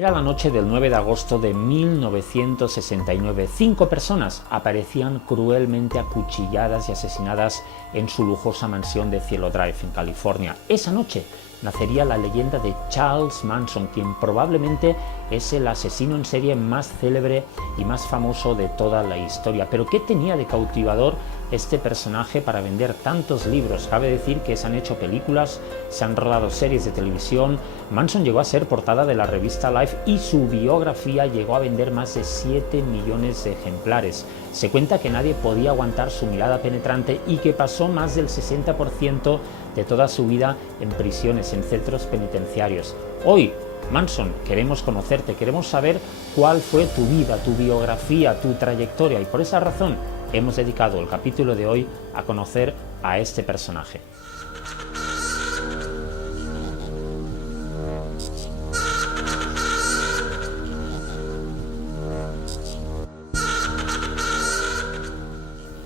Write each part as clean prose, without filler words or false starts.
Era la noche del 9 de agosto de 1969. 5 personas aparecían cruelmente acuchilladas y asesinadas en su lujosa mansión de Cielo Drive, en California. Esa noche nacería la leyenda de Charles Manson, quien probablemente es el asesino en serie más célebre y más famoso de toda la historia. Pero ¿qué tenía de cautivador este personaje para vender tantos libros? Cabe decir que se han hecho películas, se han rodado series de televisión. Manson llegó a ser portada de la revista Life y su biografía llegó a vender más de 7 millones de ejemplares. Se cuenta que nadie podía aguantar su mirada penetrante y que pasó más del 60% de toda su vida en prisiones, en centros penitenciarios. Hoy, Manson, queremos conocerte, queremos saber cuál fue tu vida, tu biografía, tu trayectoria, y por esa razón hemos dedicado el capítulo de hoy a conocer a este personaje.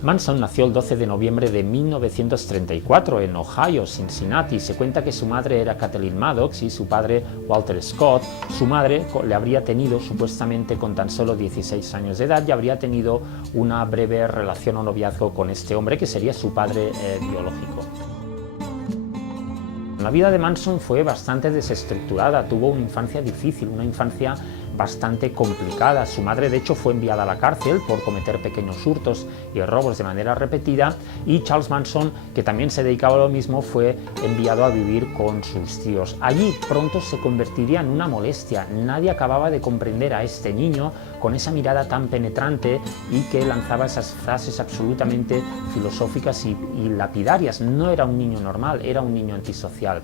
Manson nació el 12 de noviembre de 1934 en Ohio, Cincinnati. Se cuenta que su madre era Kathleen Maddox y su padre Walter Scott. Su madre le habría tenido supuestamente con tan solo 16 años de edad y habría tenido una breve relación o noviazgo con este hombre que sería su padre biológico. La vida de Manson fue bastante desestructurada, tuvo una infancia difícil, una infancia bastante complicada. Su madre, de hecho, fue enviada a la cárcel por cometer pequeños hurtos y robos de manera repetida, y Charles Manson, que también se dedicaba a lo mismo, fue enviado a vivir con sus tíos. Allí pronto se convertiría en una molestia. Nadie acababa de comprender a este niño con esa mirada tan penetrante y que lanzaba esas frases absolutamente filosóficas y lapidarias. No era un niño normal, era un niño antisocial.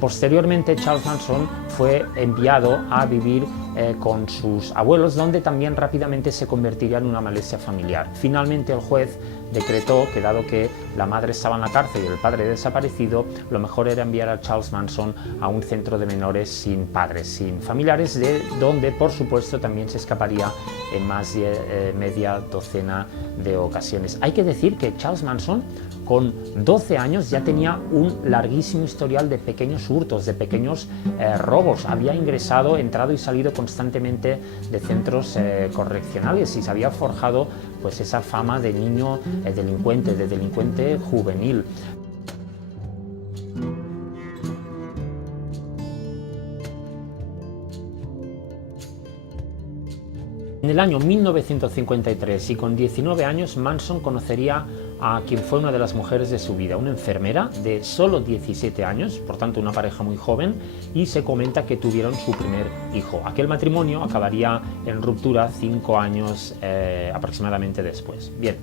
Posteriormente Charles Manson fue enviado a vivir con sus abuelos, donde también rápidamente se convertiría en una molestia familiar. Finalmente el juez decretó que, dado que la madre estaba en la cárcel y el padre desaparecido, lo mejor era enviar a Charles Manson a un centro de menores sin padres, sin familiares, de donde por supuesto también se escaparía en más de media docena de ocasiones. Hay que decir que Charles Manson con 12 años ya tenía un larguísimo historial de pequeños hurtos, de pequeños robos. Había ingresado, entrado y salido constantemente de centros correccionales y se había forjado pues esa fama de niño delincuente, de delincuente juvenil. En el año 1953 y con 19 años, Manson conocería a quien fue una de las mujeres de su vida, una enfermera de solo 17 años, por tanto una pareja muy joven, y se comenta que tuvieron su primer hijo. Aquel matrimonio acabaría en ruptura 5 años aproximadamente después. Bien,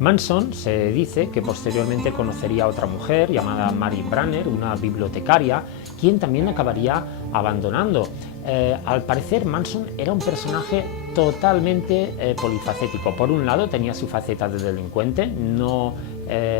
Manson se dice que posteriormente conocería a otra mujer llamada Mary Branner, una bibliotecaria, quien también acabaría abandonando. Al parecer Manson era un personaje totalmente polifacético. Por un lado tenía su faceta de delincuente, no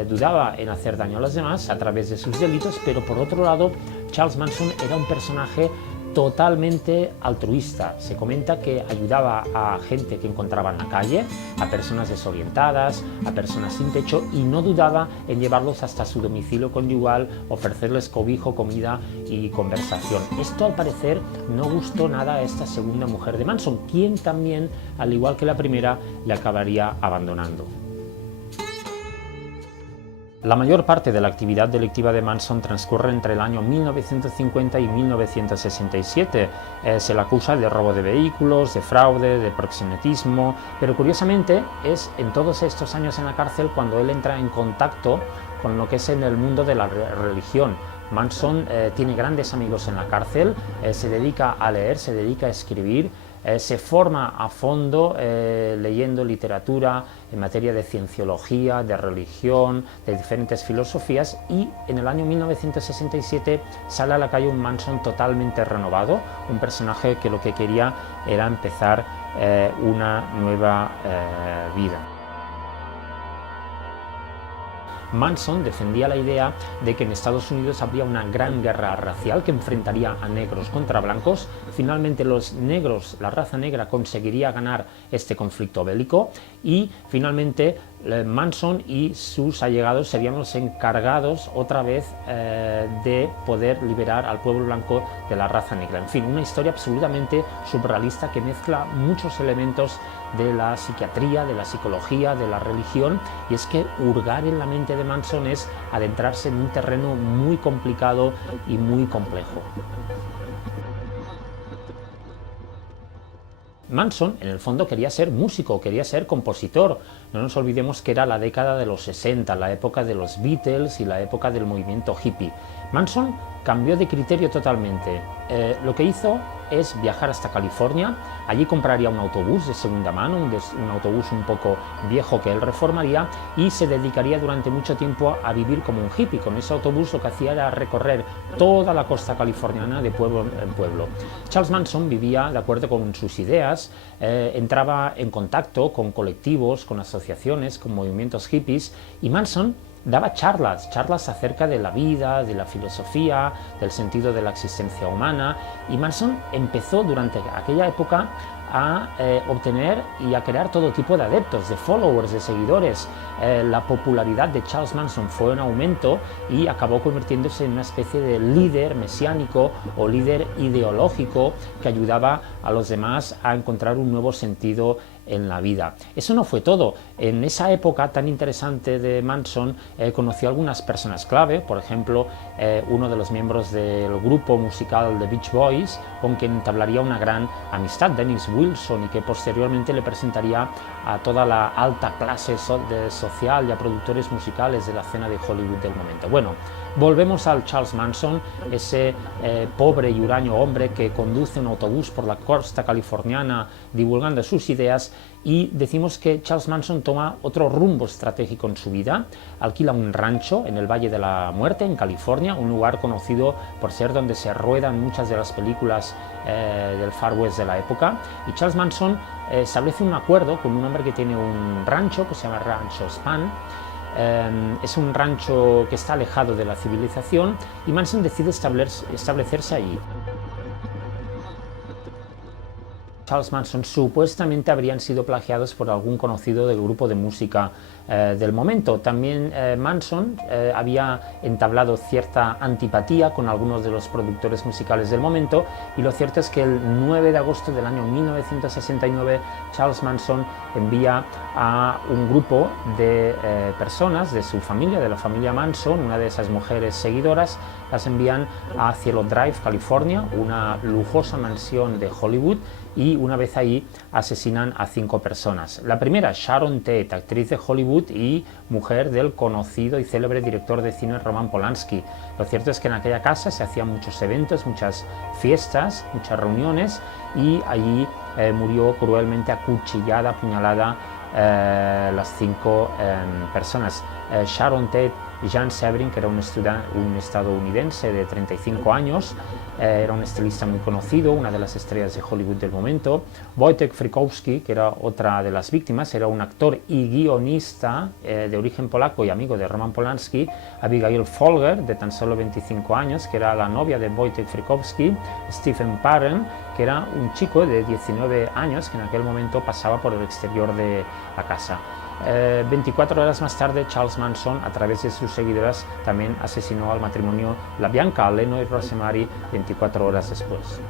dudaba en hacer daño a los demás a través de sus delitos, pero por otro lado Charles Manson era un personaje totalmente altruista. Se comenta que ayudaba a gente que encontraba en la calle, a personas desorientadas, a personas sin techo, y no dudaba en llevarlos hasta su domicilio conyugal, ofrecerles cobijo, comida y conversación. Esto al parecer no gustó nada a esta segunda mujer de Manson, quien también, al igual que la primera, le acabaría abandonando. La mayor parte de la actividad delictiva de Manson transcurre entre el año 1950 y 1967. Se le acusa de robo de vehículos, de fraude, de proxenetismo, pero curiosamente es en todos estos años en la cárcel cuando él entra en contacto con lo que es en el mundo de la religión. Manson tiene grandes amigos en la cárcel, se dedica a leer, se dedica a escribir, se forma a fondo leyendo literatura en materia de cienciología, de religión, de diferentes filosofías, y en el año 1967 sale a la calle un Manson totalmente renovado, un personaje que lo que quería era empezar una nueva vida. Manson defendía la idea de que en Estados Unidos habría una gran guerra racial que enfrentaría a negros contra blancos. Finalmente los negros, la raza negra, conseguiría ganar este conflicto bélico, y finalmente Manson y sus allegados serían los encargados otra vez de poder liberar al pueblo blanco de la raza negra. En fin, una historia absolutamente surrealista que mezcla muchos elementos de la psiquiatría, de la psicología, de la religión, y es que hurgar en la mente de Manson es adentrarse en un terreno muy complicado y muy complejo. Manson, en el fondo, quería ser músico, quería ser compositor. No nos olvidemos que era la década de los 60, la época de los Beatles y la época del movimiento hippie. Manson cambió de criterio totalmente. Lo que hizo es viajar hasta California, allí compraría un autobús de segunda mano, un autobús un poco viejo que él reformaría, y se dedicaría durante mucho tiempo a vivir como un hippie. Con ese autobús lo que hacía era recorrer toda la costa californiana de pueblo en pueblo. Charles Manson vivía de acuerdo con sus ideas, entraba en contacto con colectivos, con asociaciones, con movimientos hippies, y Manson daba charlas acerca de la vida, de la filosofía, del sentido de la existencia humana, y Manson empezó durante aquella época a obtener y a crear todo tipo de adeptos, de followers, de seguidores. La popularidad de Charles Manson fue en aumento y acabó convirtiéndose en una especie de líder mesiánico o líder ideológico que ayudaba a los demás a encontrar un nuevo sentido en la vida. Eso no fue todo. En esa época tan interesante de Manson conoció a algunas personas clave, por ejemplo, uno de los miembros del grupo musical The Beach Boys, con quien entablaría una gran amistad, Dennis Wilson, y que posteriormente le presentaría a toda la alta clase social y a productores musicales de la escena de Hollywood del momento. Bueno, volvemos al Charles Manson, ese pobre y huraño hombre que conduce un autobús por la costa californiana divulgando sus ideas, y decimos que Charles Manson toma otro rumbo estratégico en su vida. Alquila un rancho en el Valle de la Muerte, en California, un lugar conocido por ser donde se ruedan muchas de las películas del Far West de la época, y Charles Manson establece un acuerdo con un hombre que tiene un rancho que se llama Rancho Span. Es un rancho que está alejado de la civilización, y Manson decide establecerse allí. Charles Manson supuestamente habrían sido plagiados por algún conocido del grupo de música del momento. También Manson había entablado cierta antipatía con algunos de los productores musicales del momento, y lo cierto es que el 9 de agosto del año 1969 Charles Manson envía a un grupo de personas de su familia, de la familia Manson, una de esas mujeres seguidoras, las envían a Cielo Drive, California, una lujosa mansión de Hollywood, y una vez ahí asesinan a 5 personas. La primera, Sharon Tate, actriz de Hollywood y mujer del conocido y célebre director de cine Roman Polanski. Lo cierto es que en aquella casa se hacían muchos eventos, muchas fiestas, muchas reuniones, y allí murió cruelmente acuchillada, apuñalada, las 5 personas. Sharon Tate, Jean Severin, que era un estadounidense de 35 años, era un estilista muy conocido, una de las estrellas de Hollywood del momento. Wojtek Frykowski, que era otra de las víctimas, era un actor y guionista de origen polaco y amigo de Roman Polanski. Abigail Folger, de tan solo 25 años, que era la novia de Wojtek Frykowski. Stephen Parent, que era un chico de 19 años que en aquel momento pasaba por el exterior de la casa. 24 horas más tarde, Charles Manson, a través de sus seguidoras, también asesinó al matrimonio La Bianca, Leno y Rosemary, 24 horas después.